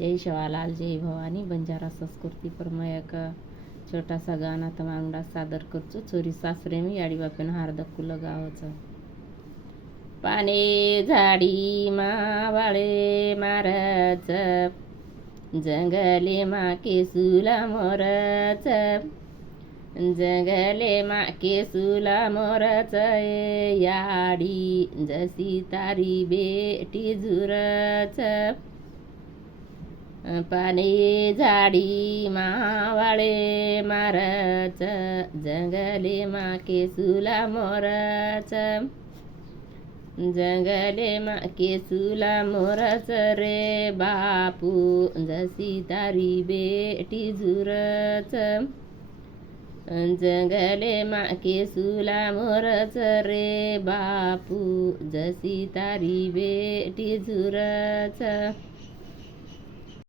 जय शिवालाल जय भवानी बंजारा संस्कृती पर मैं एक छोटा सा गाणं तमांगडा सादर करतो. चोरी सासरे मी याडी बापेन हार्दकुल गावाचं. पाने झाडी मावाळे मारच जंगले माके सुला मोरच जंगले माके सुला मोरच याडी जशी तारी बेटी झुरच पाने झाडी मावाळे मारच जंगले माके सुला मोरच जंगले माके सुला मोरच रे बापू जशी तारी बेटी झुरच जंगले माके सुला मोरच रे बापू जशी तारी बेटी झुरच